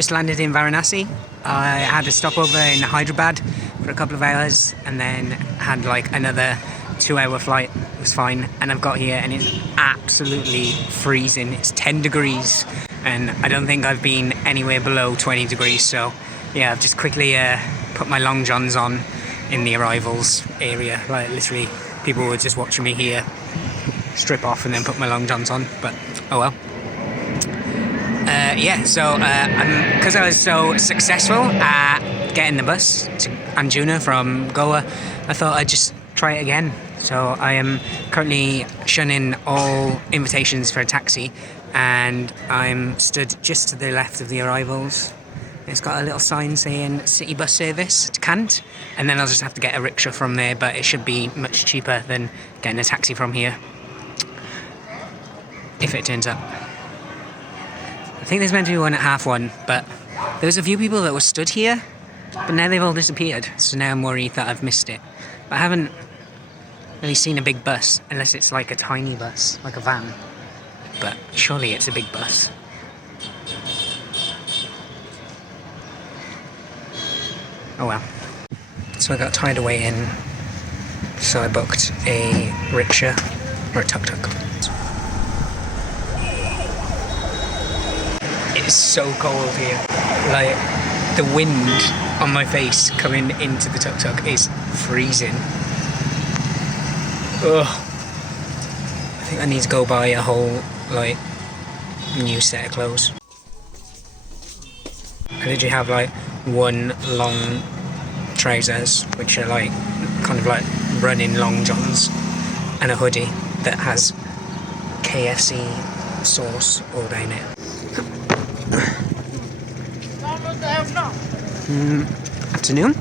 just landed in Varanasi. I had a stopover in Hyderabad for a couple of hours and then had like another 2-hour flight. It was fine, and I've got here and it's absolutely freezing. It's 10 degrees and I don't think I've been anywhere below 20 degrees, so yeah, I've just quickly put my long johns on in the arrivals area. Like literally people were just watching me here strip off and then put my long johns on, but oh well. Yeah, so because I was so successful at getting the bus to Anjuna from Goa, I thought I'd just try it again. So I am currently shunning all invitations for a taxi, and I'm stood just to the left of the arrivals. It's got a little sign saying city bus service to Ghats, and then I'll just have to get a rickshaw from there, but it should be much cheaper than getting a taxi from here, if it turns up. I think there's meant to be one at 1:30, but there was a few people that were stood here, but now they've all disappeared, so now I'm worried that I've missed it. But I haven't really seen a big bus, unless it's like a tiny bus, like a van. But surely it's a big bus. Oh well. So I got tired of waiting, so I booked a rickshaw or a tuk-tuk. It's so cold here. Like, the wind on my face coming into the tuk-tuk is freezing. Ugh. I think I need to go buy a whole, like, new set of clothes. I literally have, like, one long trousers, which are, like, kind of like running long johns, and a hoodie that has KFC sauce all down it. Afternoon.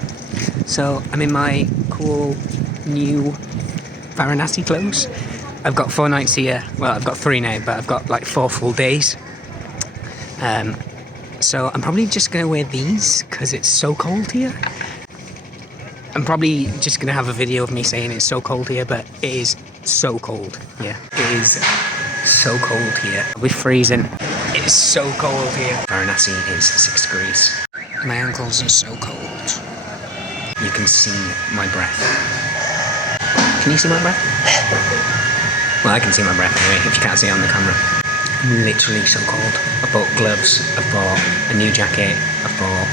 So I'm in my cool new Varanasi clothes. I've got 4 nights here. Well, I've got 3 now, but I've got like 4 full days. So I'm probably just going to wear these because it's so cold here. I'm probably just going to have a video of me saying it's so cold here, but it is so cold here. It is so cold here. We're freezing. It is so cold here. Varanasi is 6 degrees. My ankles are so cold. You can see my breath. Can you see my breath? Well, I can see my breath anyway, if you can't see it on the camera. I'm literally so cold. I bought gloves, I bought a new jacket, I bought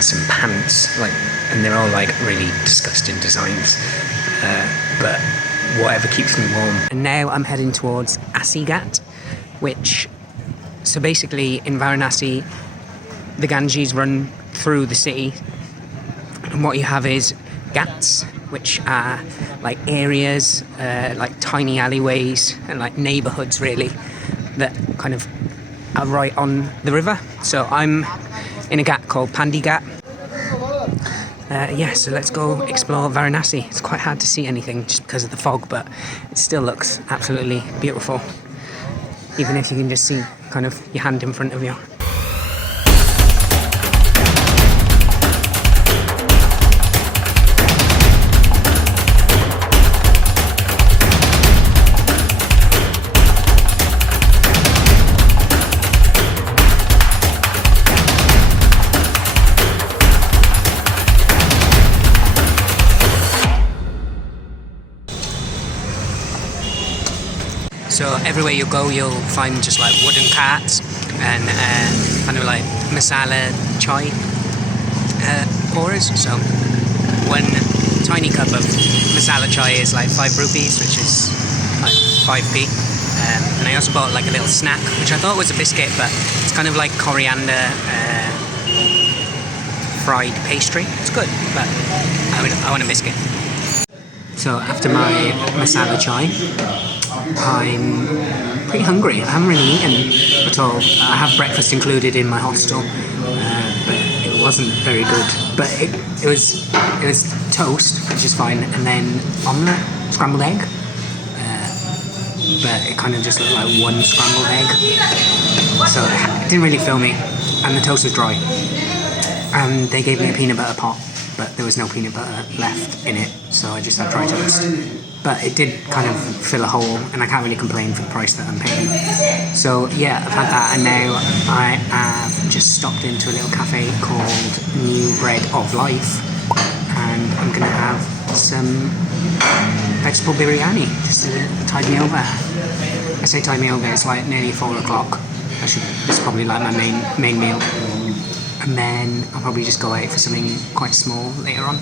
some pants, like, and they're all like really disgusting designs. But whatever keeps me warm. And now I'm heading towards Ghat, which, so basically in Varanasi, the Ganges run through the city, and what you have is Ghats, which are like areas, like tiny alleyways and like neighbourhoods really, that kind of are right on the river. So I'm in a Ghat called Ghat. Yeah, so let's go explore Varanasi. It's quite hard to see anything just because of the fog, but it still looks absolutely beautiful, even if you can just see kind of your hand in front of you. So everywhere you go, you'll find just like wooden carts and kind of like masala chai pourers. So one tiny cup of masala chai is like 5 rupees, which is like 5p. And I also bought like a little snack, which I thought was a biscuit, but it's kind of like coriander fried pastry. It's good, but I want a biscuit. So after my masala chai, I'm pretty hungry. I haven't really eaten at all. I have breakfast included in my hostel, but it wasn't very good. But it was toast, which is fine, and then omelette, scrambled egg. But it kind of just looked like one scrambled egg, so it didn't really fill me. And the toast was dry. And they gave me a peanut butter pot, but there was no peanut butter left in it, so I just had dry toast. but it did kind of fill a hole, and I can't really complain for the price that I'm paying. So yeah, I've had that, and now I have just stopped into a little cafe called New Bread of Life, and I'm gonna have some vegetable biryani just to tide me over. I say tide me over, it's like nearly 4 o'clock. This is probably like my main meal. And then I'll probably just go out for something quite small later on.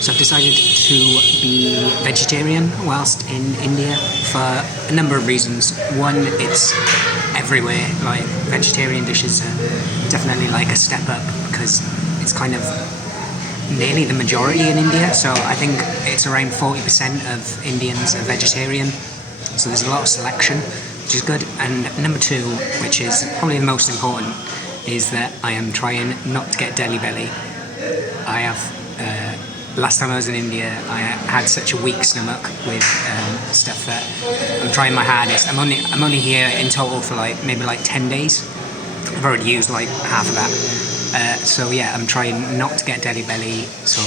So I've decided to be vegetarian whilst in India for a number of reasons. One, it's everywhere. Like, vegetarian dishes are definitely like a step up because it's kind of nearly the majority in India. So I think it's around 40% of Indians are vegetarian. So there's a lot of selection, which is good. And number two, which is probably the most important, is that I am trying not to get deli belly. I have last time I was in India, I had such a weak stomach with stuff that I'm trying my hardest. I'm only here in total for maybe 10 days. I've already used like half of that. So yeah, I'm trying not to get deli belly. So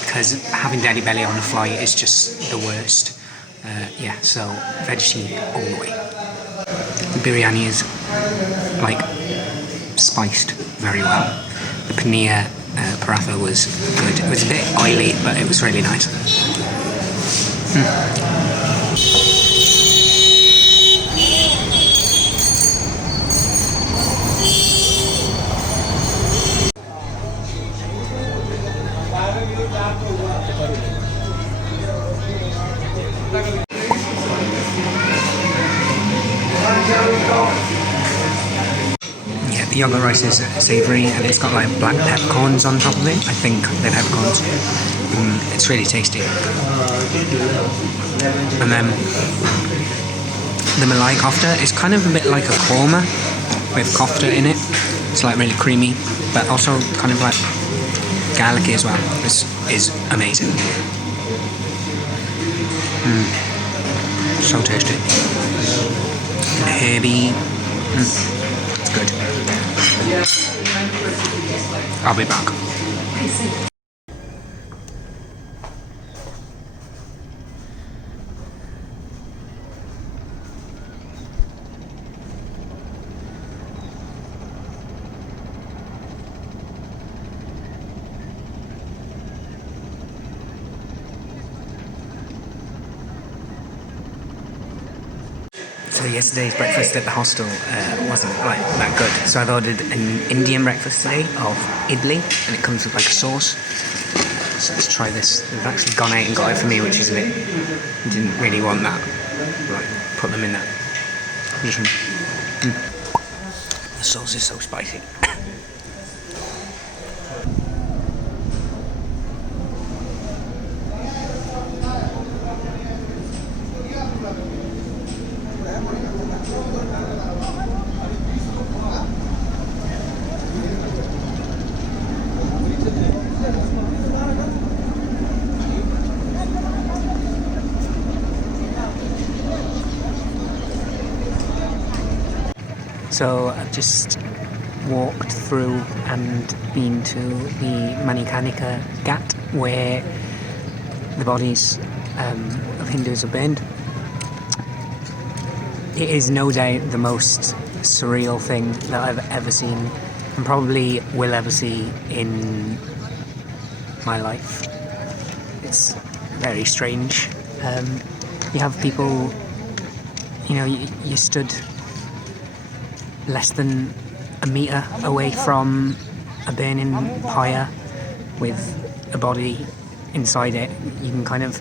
because having deli belly on a flight is just the worst. Yeah, so veggie all the way. The biryani is like spiced very well. The paneer paratha was good. It was a bit oily, but it was really nice. Yeah, the yogurt rice is savoury and it's got like black peppercorns on top of it. I think they're peppercorns. It's really tasty. And then the malai kofta is kind of a bit like a korma with kofta in it. It's like really creamy, but also kind of like garlicky as well. This is amazing. So tasty. Herby. It's good. I'll be back. So yesterday's breakfast at the hostel wasn't like that good. So I've ordered an Indian breakfast today of idli, and it comes with like a sauce. So let's try this. They've actually gone out and got it for me, which is a bit. Didn't really want that. Like, put them in that. The sauce is so spicy. So I've just walked through and been to the Manikanika Ghat, where the bodies of Hindus are burned. It is no doubt the most surreal thing that I've ever seen, and probably will ever see in my life. It's very strange. You have people, you stood less than a metre away from a burning pyre with a body inside it. You can kind of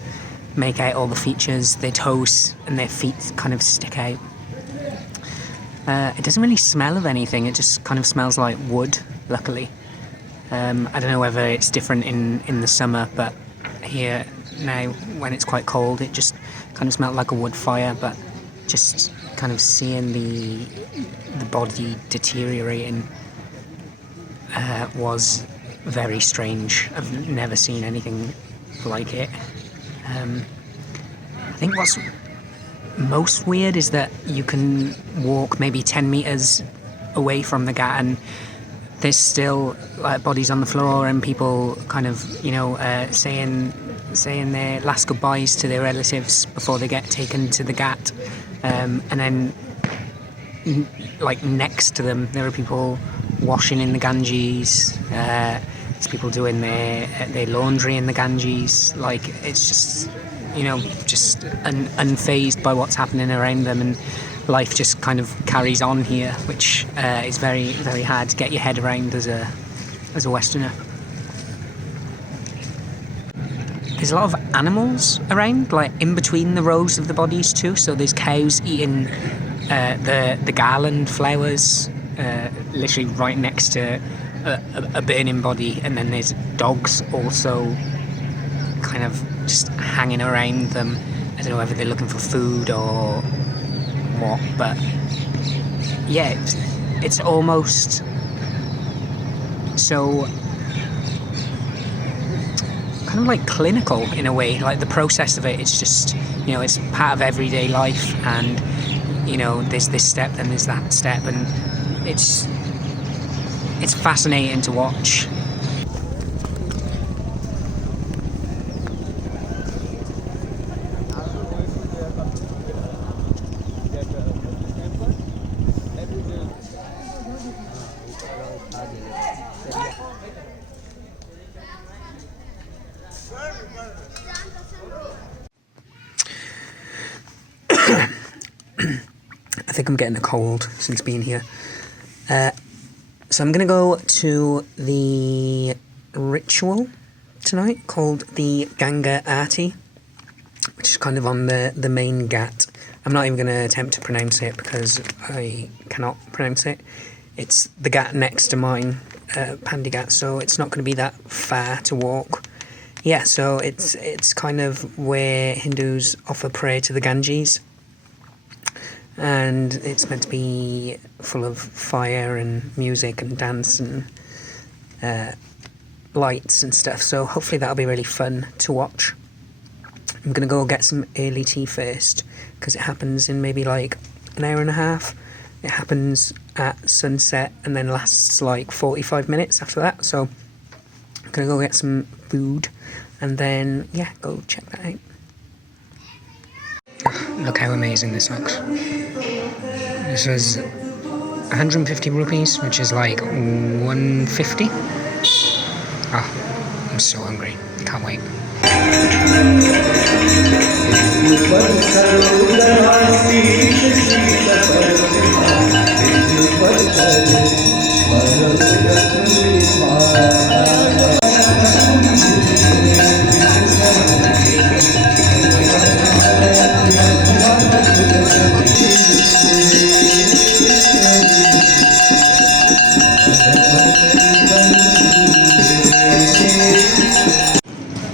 make out all the features. Their toes and their feet kind of stick out. It doesn't really smell of anything. It just kind of smells like wood, luckily. I don't know whether it's different in the summer, but here now when it's quite cold it just kind of smelled like a wood fire. But just kind of seeing the body deteriorating was very strange. I've never seen anything like it. I think what's most weird is that you can walk maybe 10 metres away from the Ghat and there's still bodies on the floor and people kind of saying saying their last goodbyes to their relatives before they get taken to the Ghat. And then, like, next to them, there are people washing in the Ganges. There's people doing their laundry in the Ganges. Like, it's just, just unfazed by what's happening around them, and life just kind of carries on here, which is very, very hard to get your head around as a Westerner. There's a lot of animals around, like in between the rows of the bodies too. So there's cows eating the garland flowers, literally right next to a burning body, and then there's dogs also kind of just hanging around them. I don't know whether they're looking for food or what, but yeah, it's almost so kind of like clinical in a way. Like the process of it, it's just, it's part of everyday life, and there's this step, then there's that step, and it's fascinating to watch. I think I'm getting a cold since being here. So I'm going to go to the ritual tonight called the Ganga Aarti, which is kind of on the main Ghat. I'm not even going to attempt to pronounce it because I cannot pronounce it. It's the Ghat next to mine, Pandi Ghat, so it's not going to be that far to walk. Yeah, so it's kind of where Hindus offer prayer to the Ganges. And it's meant to be full of fire and music and dance and lights and stuff, so hopefully that'll be really fun to watch. I'm going to go get some early tea first, because it happens in maybe like an hour and a half. It happens at sunset and then lasts like 45 minutes after that, so I'm going to go get some food and then, yeah, go check that out. Look how amazing this looks. This was 150 rupees, which is like 150. Ah, I'm so hungry. Can't wait.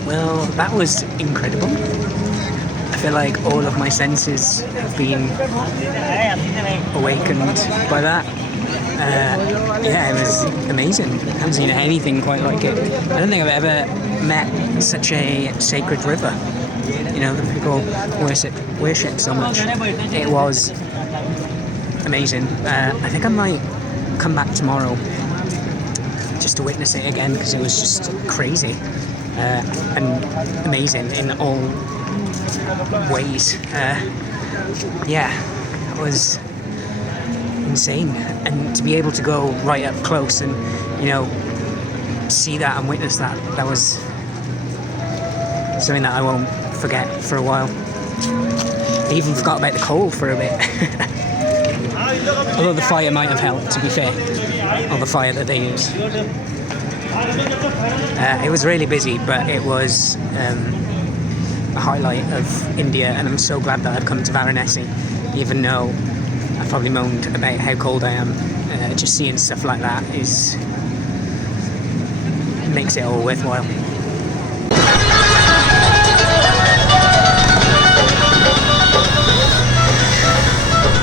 Well, that was incredible. I feel like all of my senses have been awakened by that. Yeah, it was amazing. I haven't seen anything quite like it. I don't think I've ever met such a sacred river. The people worship so much. It was amazing. I think I might come back tomorrow just to witness it again, because it was just crazy and amazing in all ways. Yeah, it was insane, and to be able to go right up close and see that and witness that was something that I won't forget for a while. I even forgot about the cold for a bit. Although the fire might have helped, to be fair, or the fire that they use. It was really busy, but it was a highlight of India, and I'm so glad that I've come to Varanasi, even though I've probably moaned about how cold I am. Just seeing stuff like that makes it all worthwhile.